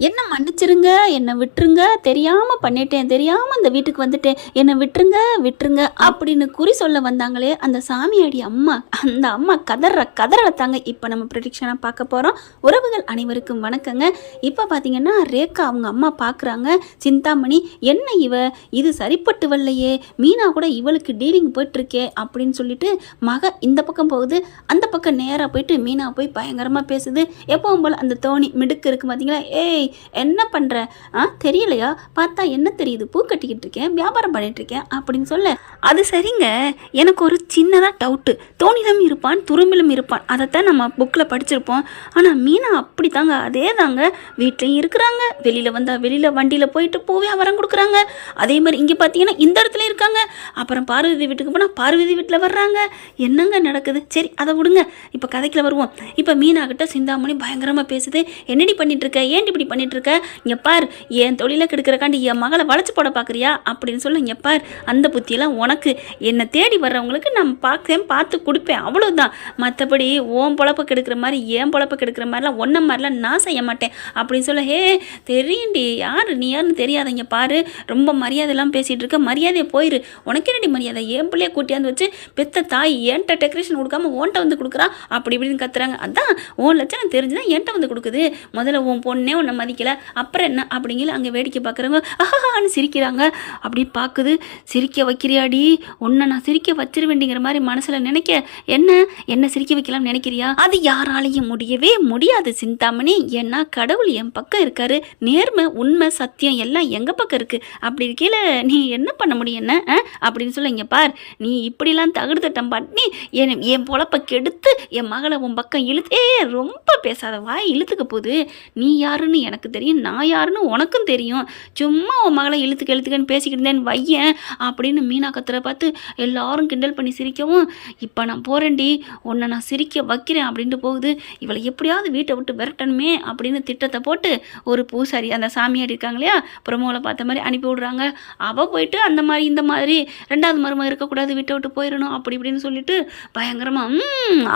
என்ன மன்னிச்சிருங்க, என்ன விட்டுருங்க, தெரியாம பண்ணிட்டேன், தெரியாம இந்த வீட்டுக்கு வந்துட்டேன், என்ன விட்டுருங்க விட்டுருங்க அப்படின்னு குறி சொல்ல வந்தாங்களே அந்த சாமியாடி அம்மா, அந்த அம்மா கதறல தாங்க இப்போ நம்ம ப்ரெடிக்ஷனாக பார்க்க போகிறோம். உறவுகள் அனைவருக்கும் வணக்கங்க. இப்போ பார்த்தீங்கன்னா ரேகா அவங்க அம்மா பார்க்குறாங்க, சிந்தாமணி என்ன இது சரிப்பட்டு வரலையே, மீனா கூட இவளுக்கு டீலிங் போயிட்டுருக்கே அப்படின்னு சொல்லிட்டு மக இந்த பக்கம் போகுது, அந்த பக்கம் நேராக போயிட்டு மீனா போய் பயங்கரமாக பேசுது. எப்பவும் போல் அந்த தோணி மிடுக்கு இருக்குது பார்த்தீங்களா, ஏய் என்ன பண்ணுற, தெரியலையா, பார்த்தா என்ன தெரியுது, பூ கட்டிக்கிட்டு இருக்கேன், வியாபாரம் பண்ணிட்டு இருக்கேன் அப்படின்னு சொல்ல, அது சரிங்க, எனக்கு ஒரு சின்னதாக டவுட்டு, தோணிலும் இருப்பான் துரும்பிலும் இருப்பான், அதைத்தான் நம்ம புக்கில் படிச்சிருப்போம். ஆனால் மீனா அப்படி தாங்க, அதே தாங்க, வீட்லையும் இருக்கிறாங்க, வெளியில் வந்தால் வெளியில் வண்டியில் போயிட்டு பூ வியாபாரம் கொடுக்குறாங்க. அதே மாதிரி இங்கே பார்த்தீங்கன்னா இந்த இடத்துல இருக்காங்க, அப்புறம் பார்வதி வீட்டுக்கு போனால் பார்வதி வீட்டில் வர்றாங்க. என்னங்க நடக்குது? சரி அதை விடுங்க, இப்போ கதைக்குள்ள வருவோம். இப்போ மீனா கிட்ட சிந்தாமணி பயங்கரமாக பேசுது, என்னடி பண்ணிட்டு இருக்க, ஏன் இப்படி பண்ணிட்டு இருக்க, இங்கே பார், என் தொழிலை கெடுக்கிறக்காண்டி என் மகளை வளைச்சு போட பார்க்குறியா அப்படின்னு சொல்ல, இங்கே பார், அந்த புத்தியெல்லாம் உனக்கு, என்னை தேடி வர்றவங்களுக்கு நான் பார்த்து கொடுப்பேன், அவ்வளோதான். மற்றபடி ஓன் பொழப்ப கெடுக்கிற மாதிரி என் பொழப்ப கெடுக்கிற மாதிரிலாம் ஒன்றை மாதிரிலாம் நான் செய்ய மாட்டேன் அப்படின்னு சொல்ல, ஹே தெரியும்டி, யார் நீ யாருன்னு தெரியாதீங்க பாரு, ரொம்ப மரியாதையெல்லாம் பேசிகிட்டு இருக்க, மரியாதையை போயிரு, உனக்கு என்னடி மரியாதை, என் பிள்ளைய கூட்டியாந்து வச்சு பெத்த தாய் ஏன்ட்ட டெக்கரேஷன் கொடுக்காம ஓன்ட்ட வந்து கொடுக்குறா அப்படி இப்படின்னு கத்துறாங்க. அதான் உன் லட்சணம் தெரிஞ்சுதான் என்கிட்ட வந்து கொடுக்குது, முதல்ல உன் பொண்ணே உன்னை மதிக்கல, அப்புறம் என்ன அப்படிங்கிற அங்கே வேடிக்கை பார்க்குறவங்க ஆஹான்னு சிரிக்கிறாங்க. அப்படி பார்க்குது, சிரிக்க வைக்கிறியாடி, உன்னை நான் சிரிக்க வச்சிருவேண்டிங்கிற மாதிரி மனசில் நினைக்க, என்ன சிரிக்க வைக்கலாம்னு நினைக்கிறியா, அது யாராலையும் முடியவே முடியாது சிந்தாமணி, ஏன்னா கடவுள் என் பக்கம் இருக்காரு, நேர்மை உண்மை சத்தியம் எல்லாம் எங்கள் பக்கம் இருக்கு, அப்படி இருக்கையில் நீ என்ன பண்ண முடியும் என்ன அப்படின்னு சொல்ல, இங்கே பார், நீ இப்படிலாம் தகுடு தட்டம் பண்ணி என் பொழப்ப கெடுத்து என் மகளை உன் பக்கம் இழுத்து, ரொம்ப பேசாத, வாய் இழுத்துக்க போகுது, நீ யாருன்னு எனக்கு தெரியும், நான் யாருன்னு உனக்கும் தெரியும், சும்மா உன் மகளை இழுத்துக்கன்னு பேசிக்கிட்டு இருந்தேன்னு வையன் அப்படின்னு மீனா கத்துற பார்த்து எல்லாரும் கிண்டல் பண்ணி சிரிக்கவும், இப்போ நான் போகிறேன்டி, உன்னை நான் சிரிக்க வைக்கிறேன் அப்படின்ட்டு போகுது. இவளை எப்படியாவது வீட்டை விட்டு விரட்டணுமே அப்படின்னு திட்டத்தை போட்டு ஒரு பூசாரி, அந்த சாமியாடி இருக்காங்க இல்லையா, ப்ரொமோவில் பார்த்த மாதிரி அனுப்பி விடுறாங்க. அவள் போயிட்டு அந்த மாதிரி இந்த மாதிரி ரெண்டாவது மருமக இருக்கக்கூடாது, வீட்டை விட்டு போயிடணும் அப்படி இப்படின்னு சொல்லிட்டு பயங்கரமாக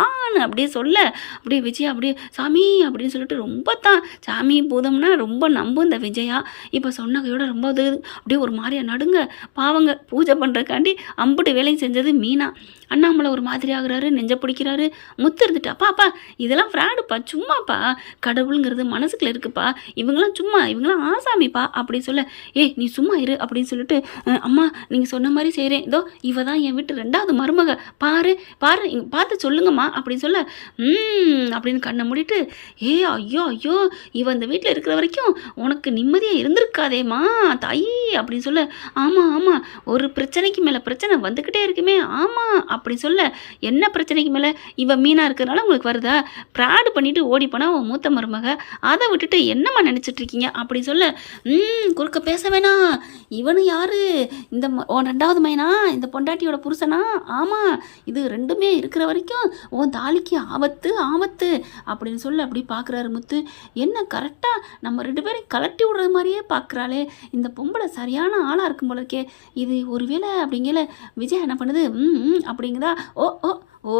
ஆன்னு அப்படியே சொல்ல, அப்படியே விஜயா அப்படியே சாமி அப்படின்னு சொல்லிட்டு ரொம்ப தான் சாமி பூதம்னா ரொம்ப நம்பும் இந்த விஜயா. இப்போ சொன்னகையோட ரொம்ப அப்படியே ஒரு மாதிரியா நடுங்க, பாவங்க பூஜை பண்ணுறதுக்காண்டி அம்புட்டு வேலையும் செஞ்சது மீனா. அண்ணாமலை ஒரு மாதிரி ஆகுறாரு, நெஞ்ச பிடிக்கிறாரு, முத்து இருந்துட்டு, அப்பா இதெல்லாம் ஃப்ராடுப்பா, சும்மாப்பா, கடவுளுங்கிறது மனசுக்குள்ள இருக்குப்பா, இவங்களாம் ஆசாமிப்பா அப்படி சொல்ல, நீ சும்மா இரு அப்படின்னு சொல்லிட்டு, அம்மா நீங்கள் சொன்ன மாதிரி செய்கிறேன், இதோ இவ தான் என் வீட்டு ரெண்டாவது மருமக, பாரு பார்த்து சொல்லுங்கம்மா அப்படின்னு சொல்ல, அப்படின்னு கண்ணை மூடிட்டு, ஐயோ இவ இந்த வீட்டில் இருக்கிற வரைக்கும் உனக்கு நிம்மதியாக இருந்திருக்காதேம்மா தாயி அப்படின்னு சொல்ல, ஆமாம் ஒரு பிரச்சனைக்கு மேலே பிரச்சனை வந்துக்கிட்டே இருக்குமே, ஆமாம் அப்படி சொல்ல, என்ன பிரச்சனைக்கு மேலே, இவ மீனா இருக்கிறனால உங்களுக்கு வருதா, ப்ராடு பண்ணிட்டு ஓடி போனால் உன் மூத்த மருமக, அதை விட்டுட்டு என்னம்மா நினச்சிட்டு இருக்கீங்க அப்படி சொல்ல, குறுக்க பேச வேணாம், இவனு யாரு, இந்த உன் ரெண்டாவது மையனா, இந்த பொண்டாட்டியோட புருஷனா, ஆமாம் இது ரெண்டுமே இருக்கிற வரைக்கும் உன் தாலிக்கு ஆபத்து அப்படின்னு சொல்ல, அப்படி பார்க்குறாரு முத்து. என்ன கரெக்டாக நம்ம ரெண்டு பேரும் கலட்டி விடுறது மாதிரியே பார்க்குறாளே, இந்த பொம்பளை சரியான ஆளாக இருக்கும் போல இருக்கே, இது ஒருவேளை அப்படிங்கல விஜய் என்ன பண்ணுது, அப்படிங்குதா, ஓ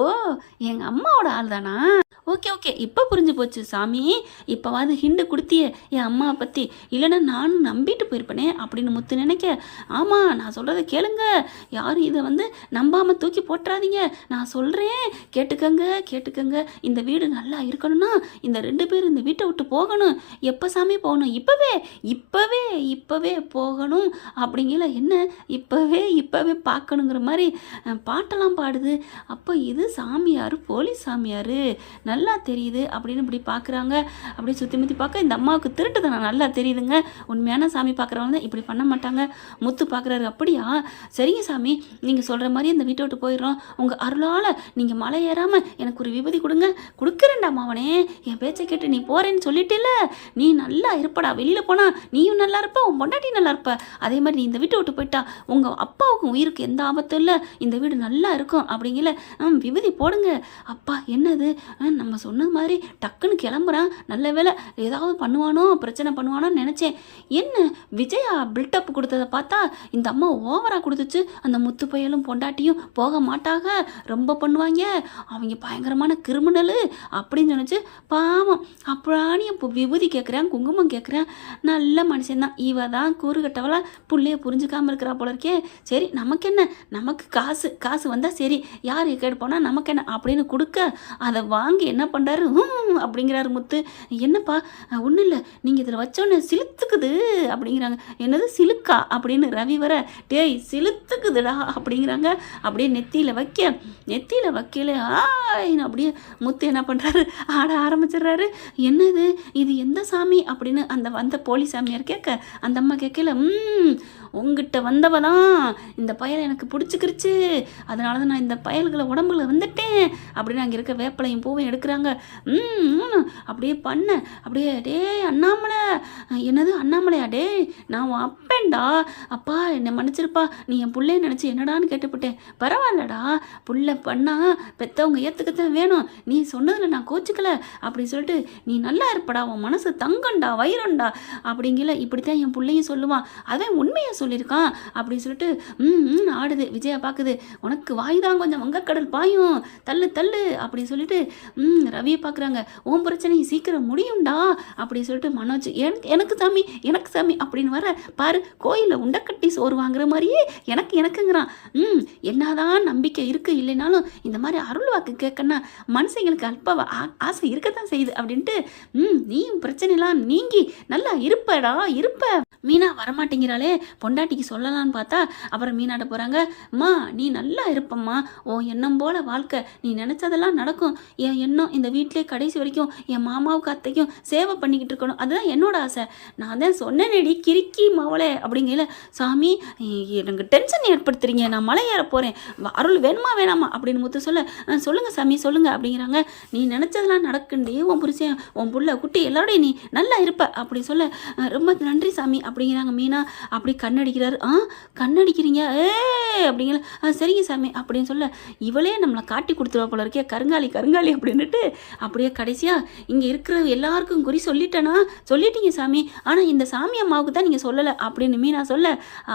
எங்கள் அம்மாவோட ஆள் தானா, ஓகே இப்போ புரிஞ்சு போச்சு சாமி, இப்போவாது ஹிண்டு கொடுத்தியே என் அம்மாவை பற்றி, இல்லைன்னா நானும் நம்பிட்டு போயிருப்பேனே அப்படின்னு முத்து நினைக்க, ஆமாம் நான் சொல்கிறத கேளுங்க, யாரும் இதை நம்பாமல் தூக்கி போட்டுறாதீங்க, நான் சொல்கிறேன் கேட்டுக்கங்க, இந்த வீடு நல்லா இருக்கணும்னா இந்த ரெண்டு பேரும் இந்த வீட்டை விட்டு போகணும், எப்போ சாமி போகணும், இப்போவே போகணும் அப்படிங்கல, என்ன இப்போவே பார்க்கணுங்கிற மாதிரி பாட்டெல்லாம் பாடுது. அப்போ இது சாமியார், போலீஸ் சாமியார் நல்லா தெரியுது அப்படின்னு இப்படி பார்க்குறாங்க. அப்படி சுற்றி பார்க்க இந்த அம்மாவுக்கு திருட்டுதானே நல்லா தெரியுதுங்க, உண்மையான சாமி பார்க்குறவங்க தான் இப்படி பண்ண மாட்டாங்க. முத்து பார்க்குறாரு, அப்படியா சரிங்க சாமி, நீங்கள் சொல்கிற மாதிரி இந்த வீட்டை விட்டு போயிடுறோம், உங்கள் அருளால் நீங்கள் மலை ஏறாமல் எனக்கு ஒரு விபதி கொடுக்குறேன்டா மாவனே, என் பேச்சை கேட்டு நீ போகிறேன்னு சொல்லிட்டேல, நீ நல்லா இருப்படா, வெளியில் போனால் நீயும் நல்லா இருப்ப, உன் பொண்டாட்டி நல்லா இருப்ப, அதே மாதிரி நீ இந்த வீட்டை விட்டு போயிட்டா உங்கள் அப்பாவுக்கும் உயிருக்கு எந்த ஆபத்தும் இல்லை, இந்த வீடு நல்லா இருக்கும் அப்படிங்கல, விபதி போடுங்க. அப்பா என்னது, நம்ம நம்ம சொன்னது மாதிரி டக்குன்னு கிளம்புறான். நல்ல வேளை ஏதாவது பண்ணுவானோ பிரச்சனை பண்ணுவானோன்னு நினச்சேன். என்ன விஜயா பில்டப் கொடுத்ததை பார்த்தா இந்த அம்மா ஓவராக கொடுத்துச்சு. அந்த முத்து பையலும் பொண்டாட்டியும் போக மாட்டாங்க, ரொம்ப பண்ணுவாங்க, அவங்க பயங்கரமான கிரிமினலு அப்படின்னு நினச்சி பாவம் அப்புறானி இப்போ விபூதி கேட்குறேன், குங்குமம் கேட்குறேன். நல்ல மனுஷன்தான். இவ தான் கூறு கட்டவளா புள்ளைய புரிஞ்சுக்காமல் இருக்கிறா போல இருக்கே. சரி நமக்கு என்ன, நமக்கு காசு வந்தால் சரி, யார் கேட்டு போனால் நமக்கு என்ன அப்படின்னு கொடுக்க அதை வாங்கி என்ன பண்ணுறாரு அப்படிங்கிறாரு முத்து. என்னப்பா ஒன்றும் இல்லை, நீங்கள் இதில் வச்சோன்னே சிலுத்துக்குது அப்படிங்கிறாங்க. என்னது சிலுக்கா அப்படின்னு ரவி வர, டேய் சிலுத்துக்குதுடா அப்படிங்கிறாங்க. அப்படியே நெத்தியில் வைக்கல ஆயின்னு அப்படியே முத்து என்ன பண்ணுறாரு, ஆட ஆரம்பிச்சிடுறாரு. என்னது இது எந்த சாமி அப்படின்னு அந்த போலி சாமியார் கேட்க, அந்த அம்மா கேட்கல, உங்ககிட்ட வந்தவ தான் இந்த பயலை எனக்கு பிடிச்சிக்கிருச்சு, அதனால தான் நான் இந்த பயல்களை உடம்புல வந்துட்டேன் அப்படின்னு அங்கே இருக்க வேப்பலையும் பூவையும் எடுக்கிறாங்க. அப்படியே அப்படியே டே அண்ணாமலை, என்னது அண்ணாமலையா, டே நான் உன் அப்பேன்டா, அப்பா என்னை மன்னிச்சிருப்பா, நீ என் பிள்ளைய நினச்சி என்னடான்னு கேட்டுப்பட்டேன். பரவாயில்லடா, புள்ள பண்ணா பெற்றவங்க ஏற்றுக்கத்தான் வேணும், நீ சொன்னதில் நான் கோச்சிக்கல அப்படின்னு சொல்லிட்டு நீ நல்லா இருப்படா, உன் மனசு தங்கண்டா வைரண்டா அப்படிங்கல. இப்படித்தான் என் பிள்ளையும் சொல்லுவான், அவன் உண்மையை சொல்லியிருக்கான் அப்படின்னு சொல்லிட்டு ஆடுது. விஜயா பார்க்குது, உனக்கு வாய் தான் கொஞ்சம் வங்கக்கடல் பாயும், தள்ளு அப்படின்னு சொல்லிட்டு ரவியை பார்க்குறாங்க. உன் பிரச்சனையை சீக்கிரம் முடியும்டா அப்படின்னு சொல்லிட்டு மனோஜ் எனக்கு சாமி அப்படின்னு வர பாரு, கோயிலில் உண்டக்கட்டி சோறு வாங்குற மாதிரியே எனக்குங்கிறான். என்னதான் நம்பிக்கை இருக்கு இல்லைனாலும் இந்த மாதிரி அருள் வாக்கு கேட்கன்னா மனுஷங்களுக்கு அல்ப ஆசை இருக்கத்தான் செய்யுது அப்படின்ட்டு நீ பிரச்சனைலாம் நீங்கி நல்லா இருப்ப மீனா வரமாட்டேங்கிறாளே, பொண்டாட்டிக்கு சொல்லலான்னு பார்த்தா அப்புறம் மீனாட்ட போகிறாங்க. அம்மா நீ நல்லா இருப்பம்மா, ஓ எண்ணம் போல் வாழ்க்கை, நீ நினச்சதெல்லாம் நடக்கும். என் எண்ணம் இந்த வீட்டிலே கடைசி வரைக்கும் என் மாமாவுக்கு அத்தைக்கும் சேவை பண்ணிக்கிட்டு இருக்கணும், அதுதான் என்னோட ஆசை. நான் தான் சொன்னேனேடி கிறுக்கி மவளே அப்படிங்கல. சாமி எனக்கு டென்ஷன் ஏற்படுத்துறீங்க, நான் மலை ஏற போகிறேன், அருள் வேணுமா வேணாமா அப்படின்னு முத்து சொல்ல, சொல்லுங்கள் சாமி சொல்லுங்கள் அப்படிங்கிறாங்க. நீ நினச்சதெல்லாம் நடக்குண்டி, உன் புருஷன் உன் புள்ள குட்டி எல்லாரோடையும் நீ நல்லா இருப்ப அப்படி சொல்ல, ரொம்ப நன்றி சாமி அப்படிங்கிறாங்க. மீனா அப்படி கண்ணடிக்கிறாரு. கண்ணடிக்கிறீங்க அப்படிங்கிற, சரிங்க சாமி அப்படின்னு சொல்ல, இவளே நம்மளை காட்டி கொடுத்துருவா போல இருக்கே, கருங்காலி அப்படின்னுட்டு அப்படியே கடைசியாக இங்கே இருக்கிற எல்லாருக்கும் குறி சொல்லிட்டீங்க சாமி, ஆனால் இந்த சாமி அம்மாவுக்கு தான் நீங்கள் சொல்லலை அப்படின்னு மீனா சொல்ல,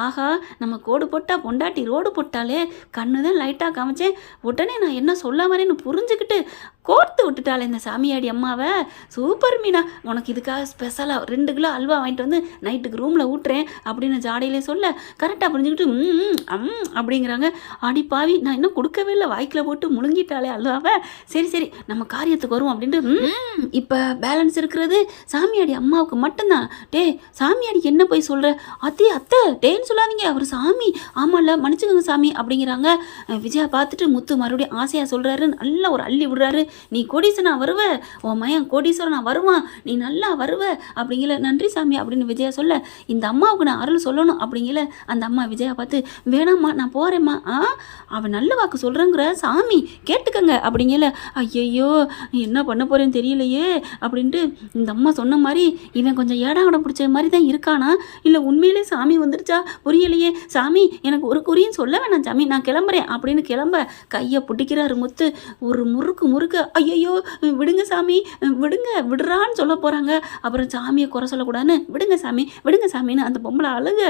ஆஹா நம்ம கோடு போட்டால் பொண்டாட்டி ரோடு போட்டாலே, கண்ணு தான் லைட்டாக காமிச்சேன், உடனே நான் என்ன சொல்ல வரேன்னு புரிஞ்சுக்கிட்டு கோர்த்து விட்டுட்டாளே இந்த சாமியாடி அம்மாவை. சூப்பர் மீனா, உனக்கு இதுக்காக ஸ்பெஷலாக 2 கிலோ அல்வா வாங்கிட்டு வந்து நைட்டுக்கு ரூமில் ஊட்டுறேன் அப்படின்னு ஜாடியிலே சொல்ல, கரெக்டாக புரிஞ்சுக்கிட்டு அப்படிங்கிறாங்க. அடி பாவி, நான் இன்னும் கொடுக்கவே இல்லை, வாய்க்கில் போட்டு முழுங்கிட்டாளே அல்வாவை. சரி நம்ம காரியத்துக்கு வரும் அப்படின்ட்டு இப்போ பேலன்ஸ் இருக்கிறது சாமியாடி அம்மாவுக்கு மட்டும்தான். டே சாமியாடி என்ன போய் சொல்கிற, அத்தை டேன்னு சொல்லாதீங்க, அவர் சாமி, ஆமாம்ல மன்னிச்சுக்கோங்க சாமி அப்படிங்கிறாங்க. விஜயா பார்த்துட்டு முத்து மறுபடியும் ஆசையாக சொல்கிறாரு, நல்லா ஒரு அள்ளி விடுறாரு. நீ கோடீஸ்வரனா வருவ, உன் மயன் கோடீஸ்வரனா வருவான், நீ நல்லா வருவ அப்படிங்கல. நன்றி சாமி அப்படின்னு விஜயா சொல்ல, இந்த அம்மாவுக்கு நான் அருள் சொல்லணும் அப்படிங்கல. அந்த அம்மா விஜயா பார்த்து, வேணாம்மா நான் போகிறேம்மா, அவன் நல்ல வாக்கு சொல்கிறேங்கிற சாமி கேட்டுக்கங்க அப்படிங்கல. ஐயையோ என்ன பண்ண போகிறேன்னு தெரியலையே அப்படின்ட்டு இந்த அம்மா சொன்ன மாதிரி இவன் கொஞ்சம் ஏடாவிடம் பிடிச்ச மாதிரி தான் இருக்கானா, இல்லை உண்மையிலே சாமி வந்துருச்சா புரியலையே. சாமி எனக்கு ஒரு குறியும் சொல்ல வேணாம் சாமி, நான் கிளம்புறேன் அப்படின்னு கிளம்ப கையை பிடிக்கிறாரு முத்து. ஒரு முறுக்கு ஐயையோ விடுங்க சாமி விடுறான்னு சொல்ல போகிறாங்க. அப்புறம் சாமியை குறை சொல்லக்கூடாதுன்னு விடுங்க சாமின்னு அந்த பொம்பளை அழுக.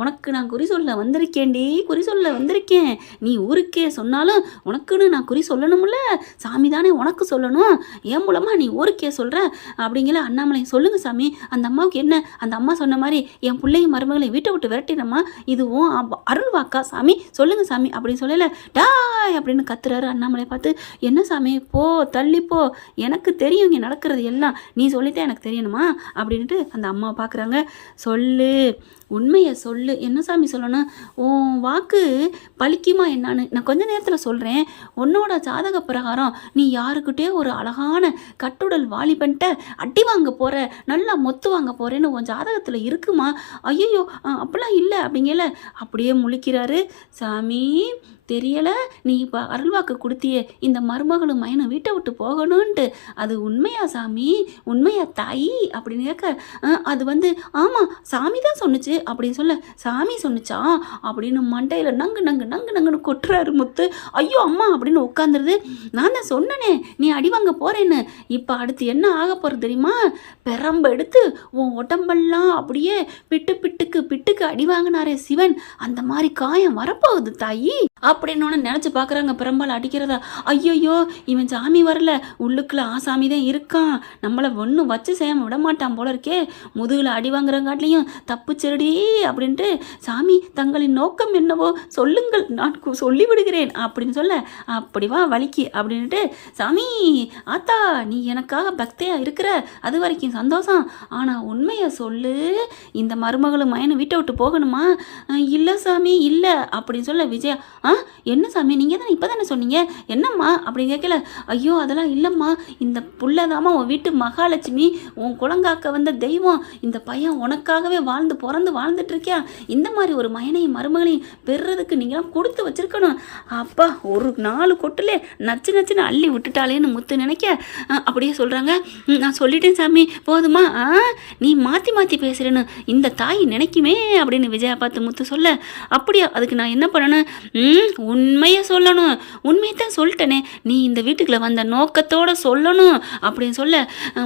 உனக்கு நான் குறி சொல்ல வந்திருக்கேன், நீ ஊருக்கே சொன்னாலும் உனக்குன்னு நான் குறி சொல்லணும்ல, சாமி தானே உனக்கு சொல்லணும், ஏன் மூலமாக நீ ஊருக்கே சொல்கிற அப்படிங்கிற. அண்ணாமலை சொல்லுங்க சாமி, அந்த அம்மாவுக்கு என்ன, அந்த அம்மா சொன்ன மாதிரி என் பிள்ளையும் மருமகளையும் வீட்டை விட்டு விரட்டினம்மா, இதுவும் அருள் வாக்கா சாமி, சொல்லுங்க சாமி அப்படின்னு சொல்லல. டாய் அப்படின்னு கத்துறாரு. அண்ணாமலை பார்த்து, என்ன சாமி போ தள்ளிப்போ, எனக்கு தெரியும் இங்கே நடக்கிறது எல்லாம், நீ சொல்லித்தான் எனக்கு தெரியணுமா அப்படின்ட்டு அந்த அம்மாவை பார்க்குறாங்க. சொல்லு உண்மையை சொல்லு, என்ன சாமி சொல்லணும், உன் வாக்கு பலிக்குமா என்னான்னு நான் கொஞ்ச நேரத்தில் சொல்கிறேன். உன்னோட ஜாதக பிரகாரம் நீ யாருக்கிட்டே ஒரு அழகான கட்டுடல் வாலிபன்ட்ட அடி வாங்க போகிற, நல்லா மொத்து வாங்க போகிறேன்னு உன் ஜாதகத்தில் இருக்குமா? ஐயோ அப்படிலாம் இல்லை அப்படிங்கல. அப்படியே முழிக்கிறாரு. சாமி தெரியல, நீ இப்போ அருள்வாக்கு கொடுத்தியே இந்த மருமகளும் மயனும் வீட்டை விட்டு போகணும்ன்ட்டு, அது உண்மையா சாமி, உண்மையா தாயி அப்படின்னு கேட்க, அது வந்து ஆமாம் சாமி தான் சொன்னுச்சு அப்படின்னு சொல்ல, சாமி சொன்னுச்சா அப்படின்னு மண்டையில் நங்கு நங்கு நங்கு நங்குன்னு கொட்டுறாரு முத்து. ஐயோ அம்மா அப்படின்னு உட்காந்துருது. நான் தான் சொன்னனே நீ அடி வாங்க போறேன்னு. இப்போ அடுத்து என்ன ஆக போகிறது தெரியுமா? பெரம்பு எடுத்து உன் உடம்பெல்லாம் அப்படியே பிட்டுக்கு அடி வாங்கினாரே சிவன், அந்த மாதிரி காயம் வரப்போகுது தாயி அப்படின்னு நினச்சி பார்க்குறாங்க. பெரம்பால் அடிக்கிறதா? ஐயோ இவன் சாமி வரல, உள்ளுக்குள்ள ஆசாமி தான் இருக்கான், நம்மளை ஒன்றும் வச்சு செய்யாமல் விட மாட்டான் போல இருக்கே, முதுகில் அடி வாங்குறங்காட்டிலையும் தப்புச்செடி அப்படின்ட்டு, சாமி தங்களின் நோக்கம் என்னவோ சொல்லுங்கள், நான் சொல்லி விடுகிறேன் அப்படின்னு சொல்ல, அப்படி வா வலிக்கு அப்படின்ட்டு, சாமி ஆத்தா நீ எனக்காக பக்தியாக இருக்கிற, அது வரைக்கும் சந்தோஷம், ஆனால் உண்மையை சொல்லு, இந்த மருமகளும் மயனும் வீட்டை விட்டு போகணுமா? இல்லை சாமி இல்லை அப்படின்னு சொல்ல, விஜயா என்ன சாமி நீங்கள் தானே இப்போ தானே சொன்னீங்க, என்னம்மா அப்படின்னு கேட்கல. ஐயோ அதெல்லாம் இல்லைம்மா, இந்த புள்ளதாம்மா உன் வீட்டு மகாலட்சுமி, உன் குலங்காக்க வந்த தெய்வம், இந்த பையன் உனக்காகவே வாழ்ந்துட்டு இருக்கியா, இந்த மாதிரி ஒரு மயனையும் மருமகளையும் பெறுறதுக்கு நீங்களாம் கொடுத்து வச்சிருக்கணும். அப்பா ஒரு 4 கொட்டுலே நச்சுன்னு அள்ளி விட்டுட்டாளேன்னு முத்து நினைக்க, அப்படியே சொல்கிறாங்க. நான் சொல்லிட்டேன் சாமி போதுமா, நீ மாற்றி பேசுகிறேன்னு இந்த தாய் நினைக்குமே அப்படின்னு விஜயா பார்த்து முத்து சொல்ல, அப்படியா அதுக்கு நான் என்ன பண்ணணும்? உண்மையை சொல்லணும், உண்மையை தான் சொல்லிட்டேனே, நீ இந்த வீட்டுக்குள்ள வந்த நோக்கத்தோடு சொல்லணும் அப்படின்னு சொல்ல,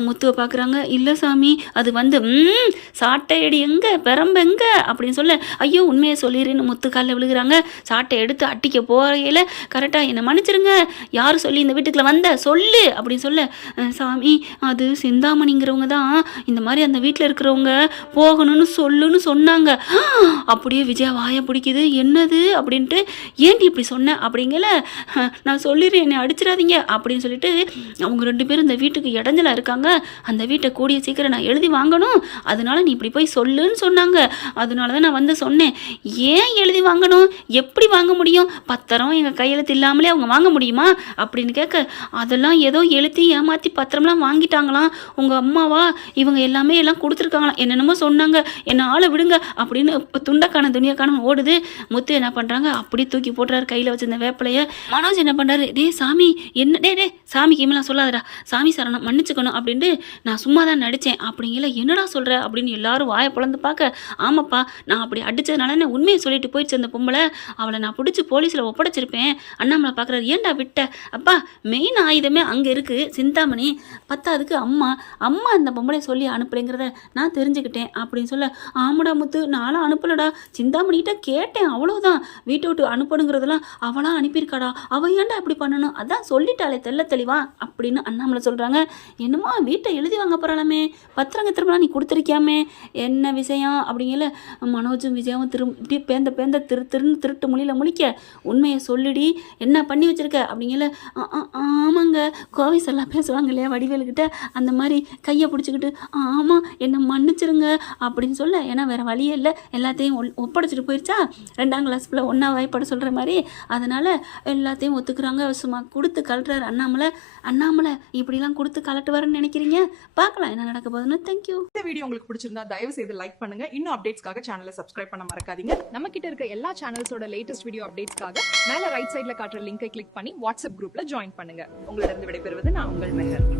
முத்துவை பார்க்குறாங்க. இல்லை சாமி அது வந்து சாட்டையடி எங்கே பெரம்பு எங்கே அப்படின்னு சொல்ல, ஐயோ உண்மையை சொல்லிடுறேன்னு முத்து காலில் விழுகிறாங்க. சாட்டை எடுத்து அட்டிக்க போகையில் கரெக்டாக என்னை மன்னிச்சிருங்க, யார் சொல்லி இந்த வீட்டுக்குள்ள வந்த சொல்லு அப்படின்னு சொல்ல, சாமி அது சிந்தாமணிங்கிறவங்க தான் இந்த மாதிரி அந்த வீட்டில் இருக்கிறவங்க போகணும்னு சொல்லுன்னு சொன்னாங்க. அப்படியே விஜயா வாயை பிடிக்குது, என்னது அப்படின்ட்டு, ஏன்டி இப்படி சொன்னேன் அப்படிங்கல, நான் சொல்லிடுறேன் என்னை அடிச்சிடாதீங்க அப்படின்னு சொல்லிட்டு, அவங்க 2 பேரும் இந்த வீட்டுக்கு இடைஞ்சலாக இருக்காங்க, அந்த வீட்டை கூடிய சீக்கிரம் நான் எழுதி வாங்கணும், அதனால நீ இப்படி போய் சொல்லுன்னு சொன்னாங்க, அதனால தான் நான் வந்து சொன்னேன். ஏன் எழுதி வாங்கணும், எப்படி வாங்க முடியும், பத்திரம் எங்கள் கையெழுத்து இல்லாமலே அவங்க வாங்க முடியுமா அப்படின்னு கேட்க, அதெல்லாம் ஏதோ எழுதி ஏமாற்றி பத்திரம்லாம் வாங்கிட்டாங்களாம், உங்கள் அம்மாவா இவங்க எல்லாம் கொடுத்துருக்காங்களாம், என்னென்னமோ சொன்னாங்க, என்னை ஆளை விடுங்க அப்படின்னு துண்டக்கான துணியாக்கான ஓடுது. முத்து என்ன பண்ணுறாங்க, அப்படி தூக்கி போட்டுறாரு கையில் வச்சிருந்த வேப்பிலைய. மனோஜ் என்ன பண்ணுறாரு, டே சாமி என்ன டே சாமிக்கு இமெல்லாம் சொல்லாதடா, சாமி சரணம் மன்னிச்சுக்கணும் அப்படின்ட்டு, நான் சும்மா தான் நடித்தேன் அப்படிங்கல, என்னடா சொல்கிற அப்படின்னு எல்லாரும் வாயை பிளந்து பார்க்க, ஆமாப்பா நான் அப்படி அடித்ததுனால நான் உண்மையை சொல்லிட்டு போயிடுச்சு அந்த பொம்பளை, அவளை நான் பிடிச்சி போலீஸில் ஒப்படைச்சிருப்பேன். அண்ணாமலை பார்க்குறாரு, ஏன்டா விட்ட, அப்பா மெயின் ஆயுதமே அங்கே இருக்குது சிந்தாமணி, பத்தாதுக்கு அம்மா அந்த பொம்பளை சொல்லி அனுப்புறேங்கிறத நான் தெரிஞ்சுக்கிட்டேன் அப்படின்னு சொல்ல, ஆமாடா முத்து நானும் அனுப்பலடா, சிந்தாமணிகிட்ட கேட்டேன் அவ்வளோதான், வீட்டை விட்டு அனுப்பணுங்கிறதெல்லாம் அவளாம் அனுப்பியிருக்காடா, அவள் ஏன்டா இப்படி பண்ணணும், அதான் சொல்லிட்டாளே தெளிவா அப்படின்னு அண்ணாமலை சொல்கிறாங்க. என்னமோ வீட்டை எழுதி வாங்க போகிறாளாமே, பத்திரங்கத்திரமெல்லாம் நீ கொடுத்துருக்கியாமே, என்ன விஷயம் அப்படிங்கல, மனோஜும் விஜயாவும் இப்படி பேந்த திருட்டு மொழியில் முழிக்க, உண்மையை சொல்லிடி என்ன பண்ணி வச்சிருக்க அப்படிங்கல, ஆமாங்க கோவை சொல்லா பேசுவாங்க இல்லையா வடிவேலுக்கிட்ட, அந்த மாதிரி கையை பிடிச்சிக்கிட்டு ஆமாம் என்னை மன்னிச்சிருங்க அப்படின்னு சொல்ல, ஏன்னா வேறு வழியே இல்லை, எல்லாத்தையும் ஒப்படைச்சிட்டு போயிடுச்சா, 2ஆம் கிளாஸ் பிள்ளை 1ஆ வாய்ப்பாடு சொல்கிற மாதிரி, அதனால் எல்லாத்தையும் ஒத்துக்கிறாங்க. சும்மா கொடுத்து கலட்டுறாரு அண்ணாமலை இப்படிலாம் கொடுத்து கலட்டுவாருன்னு நினைக்கிறீங்க, பார்க்கலாம் என்ன நடக்க போகுதுன்னு. தேங்க்யூ. இந்த வீடியோ உங்களுக்கு பிடிச்சிருந்தா தயவு செய்து லைக் பண்ணுங்க, இன்னும் அப்டேட்ஸ்க்காக சேனலை சப்ஸ்கிரைப் பண்ண மறக்காதீங்க. நம்ம கிட்ட இருக்க எல்லா சேனல்ஸோட லேட்டஸ்ட் வீடியோ அப்டேட்ஸ்க்காக மேல ரைட் சைட்ல காட்டுற லிங்கை கிளிக் பண்ணி வாட்ஸ்அப் குரூப்ல ஜாயின் பண்ணுங்க. உங்களிடம் விடைபெறுவது நான் உங்கள் மெஹர்.